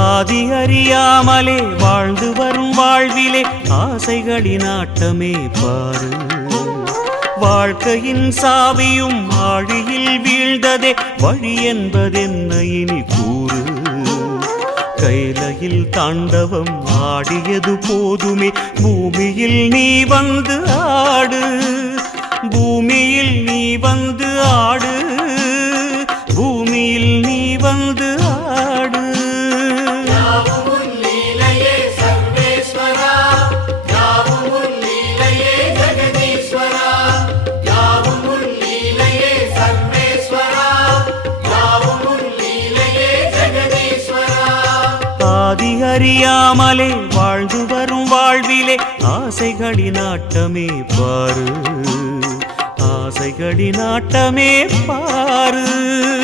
ஆதி அறியாமலே வாழ்ந்து வரும் வாழ்விலே ஆசைகளின் ஆட்டமே பாரு வாழ்க்கையின் சாவியும் ஆழியில் வீழ்ந்ததே வழி என்பதென்ன இனி கூறு கைலையில் தாண்டவம் ஆடியது போதுமே பூமியில் நீ வந்து ஆடு பூமியில் நீ வந்து ஆடு பூமியில் நீ வந்து அறியாமலே வாழ்ந்து வரும் வாழ்விலே ஆசைகளின் ஆட்டமே பாரு ஆசைகளின் ஆட்டமே பாரு